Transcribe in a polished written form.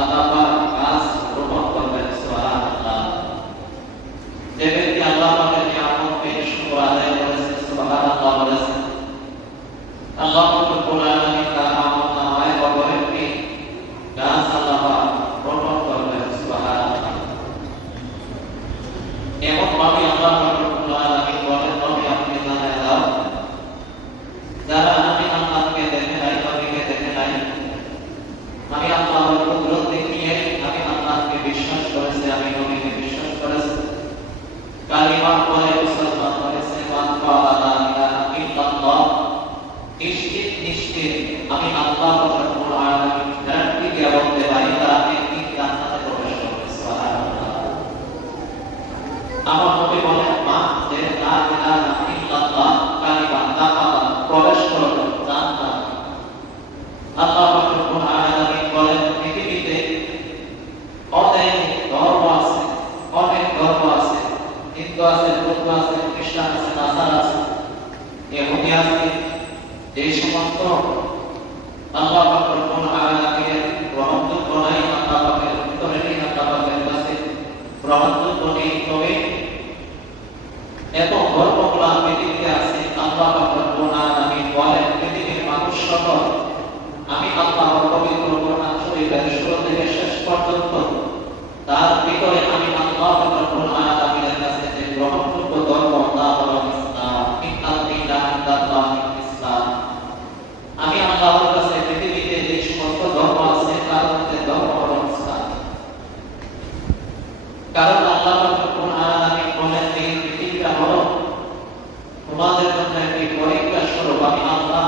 আল্লাহ পাক গাছ রোপণ করবেন। সুবহানাল্লাহ। যে ব্যক্তি আল্লাহ পাকের নিয়ামত পেয়ে শুকর আদায় করেছে, সুবহানাল্লাহ বলেছেন, আল্লাহ রাব্বুল আলামিন তার আমলনামায় বড় একটি গাছ আল্লাহ পাক রোপণ করবেন। সুবহানাল্লাহ। এমন ভাবে আল্লাহ রাব্বুল আলামিন বলেন, নবী আপনি জানায় দাও, যারা আমি আল্লাহকে দেখে নাই, নবীকে দেখে নাই, আমি আল্লাহর কুদরত দেখিয়ে আমি আল্লাহকে বিশ্বাস করেছি, আমি নবীকে বিশ্বাস করেছি, কালিমা পড়ে মুসলমান হয়েছে, মান ক্বালা লা ইলাহা ইল্লাল্লাহ, নিশ্চিত নিশ্চিত আমি আল্লাহ রাব্বুল আলামিন গ্যারান্টি দিয়ে বলতে পারি তারা একদিন জান্নাতে প্রবেশ করবে। সুবহানাল্লাহ। আমার নবী বলেন, মা যে লা ইলাহা ইল্লাল্লাহ কালিমা দাখালা প্রবেশ করবে জান্নাত। আল্লাহ রাব্বুল আলামিন বলেন, পৃথিবীতে অনেক ধর্ম আছে, অনেক ধর্ম আছে, হিন্দু আছে, বৌদ্ধ আছে, খ্রিস্টান আছে, নাসারা আছে, ইহুদি আছে, এই সমস্ত আল্লাহ রাব্বুল আলামিনের গ্রহণযোগ্য নাই, আল্লাহ পাকের ভিতরে নেই, আল্লাহ পাকের কাছে গ্রহণযোগ্য নেই। তবে এত ধর্মগুলো পৃথিবীতে আছে, আল্লাহ রাব্বুল আলামিন বলেন, পৃথিবীর মানুষ সকল আমি আল্লাহর পবিত্র কোরআন শরীফের শুরু থেকে শেষ পর্যন্ত তার ভিতরে আমি আল্লাহ রাব্বুল আলামিনের কাছে যে গ্রহণযোগ্য ধর্ম তা হলো ইসলাম। ইন্নাল দীনা ইনদাল্লাহিল ইসলাম। আমি আল্লাহর কাছে পৃথিবীতে যে সমস্ত ধর্ম আছে তার মধ্যে ধর্ম হলো ইসলাম। কারণ আল্লাহ রাব্বুল আলামিন বলেন, এই পৃথিবীটা হলো তোমাদের জন্য একটি পরীক্ষা স্বরূপ, আমি আল্লাহ